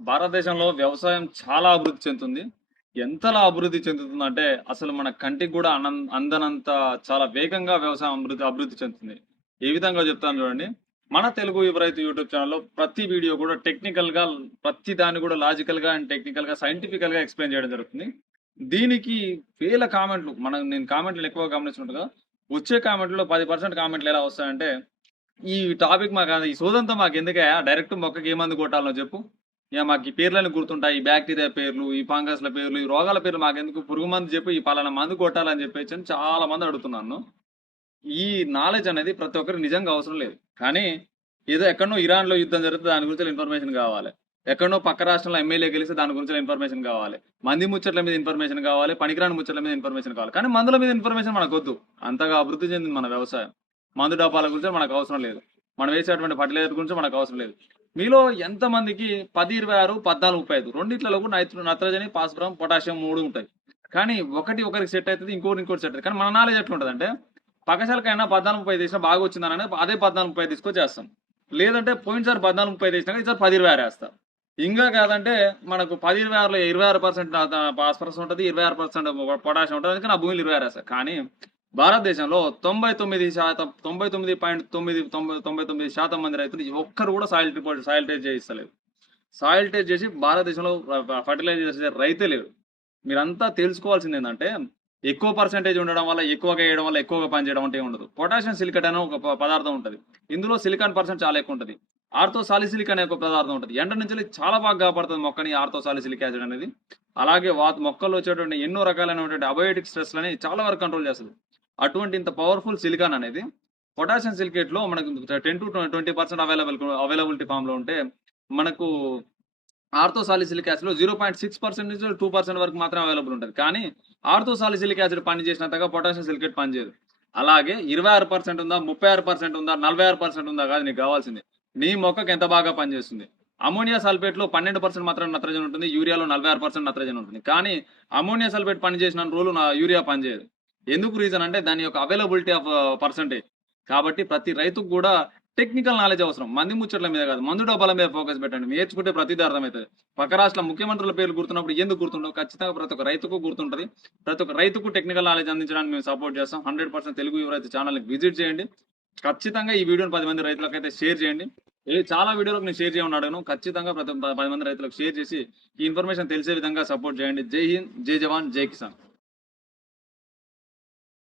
భారతదేశంలో వ్యవసాయం చాలా అభివృద్ధి చెందుతుంది. ఎంతలా అభివృద్ధి చెందుతుందంటే, అసలు మన కంటికి కూడా అందనంత చాలా వేగంగా వ్యవసాయం అభివృద్ధి చెందుతుంది. ఏ విధంగా చెప్తాను చూడండి. మన తెలుగు యువ రైతు యూట్యూబ్ ఛానల్‌లో ప్రతి వీడియో కూడా టెక్నికల్‌గా ప్రతి దాన్ని కూడా లాజికల్‌గా అండ్ టెక్నికల్‌గా, సైంటిఫికల్‌గా ఎక్స్‌ప్లెయిన్ చేయడం జరుగుతుంది. దీనికి వేల కామెంట్‌లు నేను కామెంట్‌లను ఎక్కువగా గమనించినట్టుగా వచ్చే కామెంట్‌లో 10% కామెంట్‌లు ఎలా వస్తాయంటే, "ఈ టాపిక్ ఈ సోదంతా మాకెందుకయ్యా? డైరెక్ట్ మొక్కకి ఏ మందు కొట్టాలో చెప్పు. మాకు ఈ పేర్లని గుర్తుంటాయి. ఈ బ్యాక్టీరియా పేర్లు, ఈ ఫంగస్‌ల పేర్లు, ఈ రోగాల పేర్లు మాకెందుకు? పురుగు మందు చెప్పు. ఈ పలానా మందు కొట్టాలని" చెప్పేసని చాలా మంది అడుగుతున్నారు నన్ను. ఈ నాలెడ్జ్ అనేది ప్రతి ఒక్కరికి నిజంగా అవసరం లేదు. కానీ ఏదో ఎక్కడనో ఇరాన్‌లో యుద్ధం జరిగితే దాని గురించి ఇన్ఫర్మేషన్ కావాలి. ఎక్కడనో పక్క రాష్ట్రంలో ఎమ్మెల్యే గెలిస్తే దాని గురించి ఇన్ఫర్మేషన్ కావాలి. మంది ముచ్చట్ల మీద ఇన్ఫర్మేషన్ కావాలి. పనికిరాని ముచ్చట్ల మీద ఇన్ఫర్మేషన్ కావాలి. కానీ మందుల మీద ఇన్ఫర్మేషన్ మనకొద్దు. అంతగా అభివృద్ధి చెందింది మన వ్యవసాయం. మందు డబ్బాల గురించి మనకు అవసరం లేదు. మనం వేసేటువంటి ఫర్టిలైజర్ గురించి మనకు అవసరం లేదు. మీలో ఎంతమందికి 10, 26, 14, 35 రెండిట్లలో కూడా నత్రజని, భాస్వరం, పొటాషియం 3 ఉంటాయి. కానీ ఒకరికి సెట్ అవుతది. ఇంకోటి సెట్ అవుతది. కానీ మన నాలెడ్జ్ ఎట్లుంటదంటే పకసలకైనా 14, 30 తీసినా బాగా వచ్చిందననే అదే 14, 30 తీసుకొచ్చేస్తాం. లేదంటే పోయినసారి 14, 30 తీసినాక ఈసారి 10, 26 ఏస్తా. ఇంగా కాదంటే మనకు 10, 26లో 26% ఫాస్ఫరస్ ఉంటది. 26% పొటాషియం ఉంటది. అందుకని ఆ భూమిలో 26 ఏస్తా. కానీ భారతదేశంలో 99% 99.99% మంది రైతులు ఒక్కరు కూడా సాయిల్ టెస్ట్ చేయిస్తలేరు. సాయిల్ టెస్ట్ చేసి భారతదేశంలో ఫర్టిలైజర్ చేసే రైతే లేడు. మీరంతా తెలుసుకోవాల్సింది ఏంటంటే ఎక్కువ పర్సెంటేజ్ ఉండడం వల్ల, ఎక్కువగా వేయడం వల్ల ఎక్కువగా పనిచేయడం అంటే ఉండదు. పొటాషియం సిలికేట్ అనే ఒక పదార్థం ఉంటది. ఇందులో సిలికాన్ పర్సెంట్ చాలా ఎక్కువ ఉంటది. ఆర్థోసాలిసిలిక్ అనే ఒక పదార్థం ఉంటది. ఎండ నుంచి చాలా బాగా కాపాడుతుంది మొక్కని ఆర్థోసాలిసిలిక్ యాసిడ్ అనేది. అలాగే మొక్కల్లో వచ్చేటువంటి ఎన్నో రకాలైనటువంటి అబయోటిక్ స్ట్రెస్‌లని చాలా వరకు కంట్రోల్ చేస్తది. అటువంటి ఇంత పవర్‌ఫుల్ సిలికాన్ అనేది పొటాషియం సిలికేట్‌లో మనకు 10-20% అవైలబిలిటీ ఫామ్‌లో ఉంటే, మనకు ఆర్థోసాలిసిలిక్ యాసిడ్‌లో 0.6% నుంచి 2% వరకు మాత్రమే అవైలబుల్ ఉంటది. కానీ ఆర్థోసాలిసిలిక్ యాసిడ్ పని చేసినంతగా పొటాషియం సిలికేట్ పనిచేయదు. అలాగే 26% ఉందా, 36% ఉందా, 46% ఉందా కాదు నీకు కావాల్సింది. నీ మొక్కకు ఎంత బాగా పనిచేస్తుంది. అమ్మోనియా సల్ఫేట్‌లో 12% మాత్రమే నత్రజని ఉంటుంది. యూరియాలో 46% నత్రజని ఉంటుంది. కానీ అమ్మోనియా సల్ఫేట్ పని చేసినన్ని రోజులు యూరియా పనిచేయదు. ఎందుకు రీజన్ అంటే దాని యొక్క అవైలబిలిటీ ఆఫ్ పర్సెంటేజ్. కాబట్టి ప్రతి రైతుకు కూడా టెక్నికల్ నాలెడ్జ్ అవసరం. మంది ముచ్చట్ల మీద కాదు. మందు డబ్బాల మీద ఫోకస్ పెట్టండి. నేర్చుకుంటే ప్రతిదీ అర్థమవుతది. పక్క రాష్ట్ర ముఖ్యమంత్రుల పేర్లు గుర్తున్నప్పుడు ఎందుకు గుర్తుండవు? ఖచ్చితంగా ప్రతి ఒక్క రైతుకు గుర్తుంటది. ప్రతి ఒక్క రైతుకు టెక్నికల్ నాలెడ్జ్ అందించడానికి మేము సపోర్ట్ చేస్తాం. 100% తెలుగు యువ రైతు ఛానల్‌ని విజిట్ చేయండి. ఖచ్చితంగా ఈ వీడియోని 10 మంది రైతులకైతే షేర్ చేయండి. చాలా వీడియోలకు నేను షేర్ చేయమని అడగను. ఖచ్చితంగా 10 మంది రైతులకు షేర్ చేసి ఈ ఇన్ఫర్మేషన్ తెలిసే విధంగా సపోర్ట్ చేయండి. జై హింద్, జై జవాన్, జై కిసాన్.